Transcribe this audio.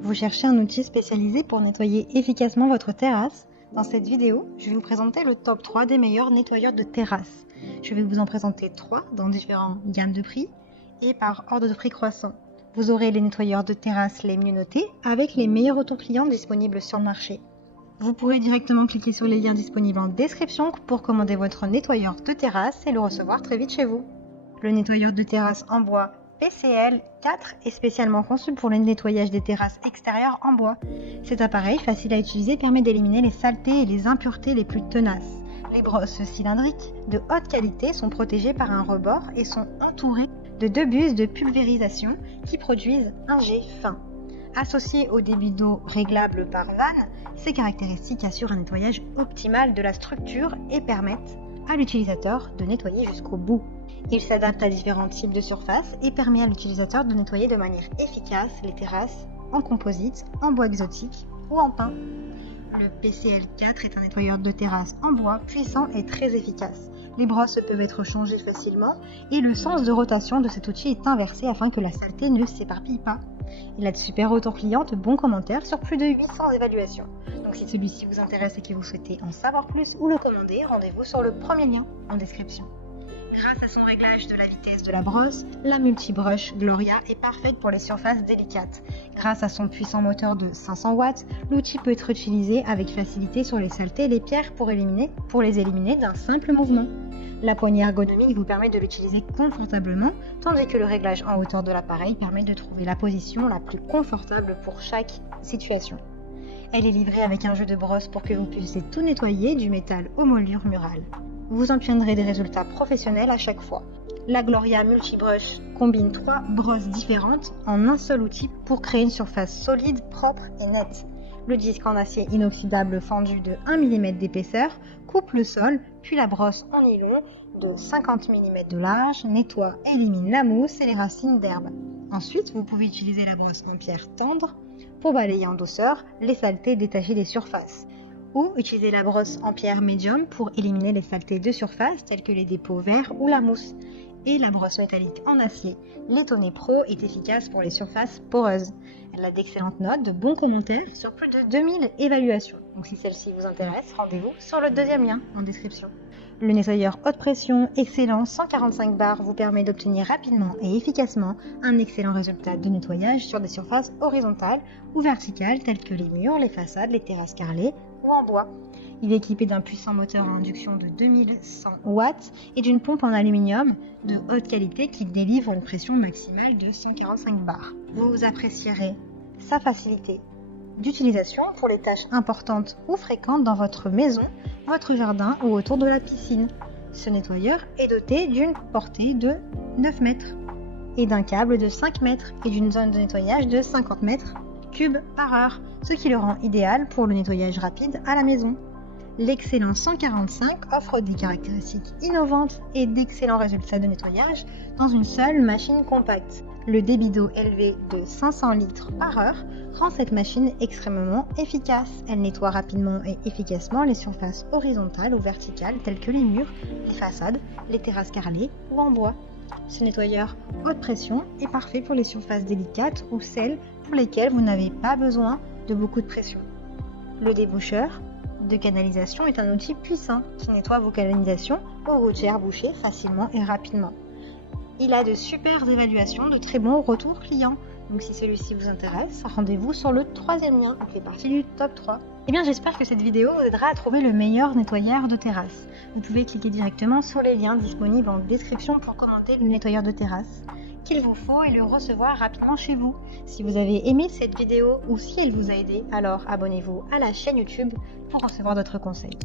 Vous cherchez un outil spécialisé pour nettoyer efficacement votre terrasse? Dans cette vidéo, je vais vous présenter le top 3 des meilleurs nettoyeurs de terrasse. Je vais vous en présenter 3 dans différentes gammes de prix et par ordre de prix croissant. Vous aurez les nettoyeurs de terrasse les mieux notés avec les meilleurs retours clients disponibles sur le marché. Vous pourrez directement cliquer sur les liens disponibles en description pour commander votre nettoyeur de terrasse et le recevoir très vite chez vous. Le nettoyeur de terrasse en bois PCL 4 est spécialement conçu pour le nettoyage des terrasses extérieures en bois. Cet appareil, facile à utiliser, permet d'éliminer les saletés et les impuretés les plus tenaces. Les brosses cylindriques de haute qualité sont protégées par un rebord et sont entourées de 2 buses de pulvérisation qui produisent un jet fin. Associées au débit d'eau réglable par vanne, ces caractéristiques assurent un nettoyage optimal de la structure et permettent à l'utilisateur de nettoyer jusqu'au bout. Il s'adapte à différents types de surfaces et permet à l'utilisateur de nettoyer de manière efficace les terrasses en composite, en bois exotique ou en pin. Le PCL4 est un nettoyeur de terrasse en bois puissant et très efficace. Les brosses peuvent être changées facilement et le sens de rotation de cet outil est inversé afin que la saleté ne s'éparpille pas. Il a de super retours clients, de bons commentaires sur plus de 800 évaluations. Donc si celui-ci vous intéresse et que vous souhaitez en savoir plus ou le commander, rendez-vous sur le premier lien en description. Grâce à son réglage de la vitesse de la brosse, la multibrush Gloria est parfaite pour les surfaces délicates. Grâce à son puissant moteur de 500 watts, l'outil peut être utilisé avec facilité sur les saletés et les pierres pour les éliminer d'un simple mouvement. La poignée ergonomique vous permet de l'utiliser confortablement, tandis que le réglage en hauteur de l'appareil permet de trouver la position la plus confortable pour chaque situation. Elle est livrée avec un jeu de brosse pour que vous puissiez tout nettoyer du métal aux moulures murales. Vous obtiendrez des résultats professionnels à chaque fois. La Gloria Multibrush combine 3 brosses différentes en un seul outil pour créer une surface solide, propre et nette. Le disque en acier inoxydable fendu de 1 mm d'épaisseur coupe le sol, puis la brosse en nylon de 50 mm de large nettoie et élimine la mousse et les racines d'herbe. Ensuite, vous pouvez utiliser la brosse en pierre tendre pour balayer en douceur les saletés détachées des surfaces. Ou utiliser la brosse en pierre médium pour éliminer les saletés de surface telles que les dépôts verts ou la mousse. Et la brosse métallique en acier Letone Pro est efficace pour les surfaces poreuses. Elle a d'excellentes notes, de bons commentaires sur plus de 2000 évaluations. Donc si celle-ci vous intéresse, rendez-vous sur le deuxième lien en description. Le nettoyeur haute pression excellent 145 bars vous permet d'obtenir rapidement et efficacement un excellent résultat de nettoyage sur des surfaces horizontales ou verticales telles que les murs, les façades, les terrasses carrelées ou en bois. Il est équipé d'un puissant moteur à induction de 2100 watts et d'une pompe en aluminium de haute qualité qui délivre une pression maximale de 145 bars. Vous apprécierez sa facilité d'utilisation pour les tâches importantes ou fréquentes dans votre maison, votre jardin ou autour de la piscine. Ce nettoyeur est doté d'une portée de 9 mètres et d'un câble de 5 mètres et d'une zone de nettoyage de 50 mètres cubes par heure, ce qui le rend idéal pour le nettoyage rapide à la maison. L'excellent 145 offre des caractéristiques innovantes et d'excellents résultats de nettoyage dans une seule machine compacte. Le débit d'eau élevé de 500 litres par heure rend cette machine extrêmement efficace. Elle nettoie rapidement et efficacement les surfaces horizontales ou verticales telles que les murs, les façades, les terrasses carrelées ou en bois. Ce nettoyeur haute pression est parfait pour les surfaces délicates ou celles pour lesquelles vous n'avez pas besoin de beaucoup de pression. Le déboucheur de canalisation est un outil puissant qui nettoie vos canalisations aux gouttières bouchées facilement et rapidement. Il a de super évaluations, de très bons retours clients. Donc si celui-ci vous intéresse, rendez-vous sur le troisième lien qui fait partie du top 3. Eh bien j'espère que cette vidéo vous aidera à trouver le meilleur nettoyeur de terrasse. Vous pouvez cliquer directement sur les liens disponibles en description pour commander le nettoyeur de terrasse qu'il vous faut et le recevoir rapidement chez vous. Si vous avez aimé cette vidéo ou si elle vous a aidé, alors abonnez-vous à la chaîne YouTube pour recevoir d'autres conseils.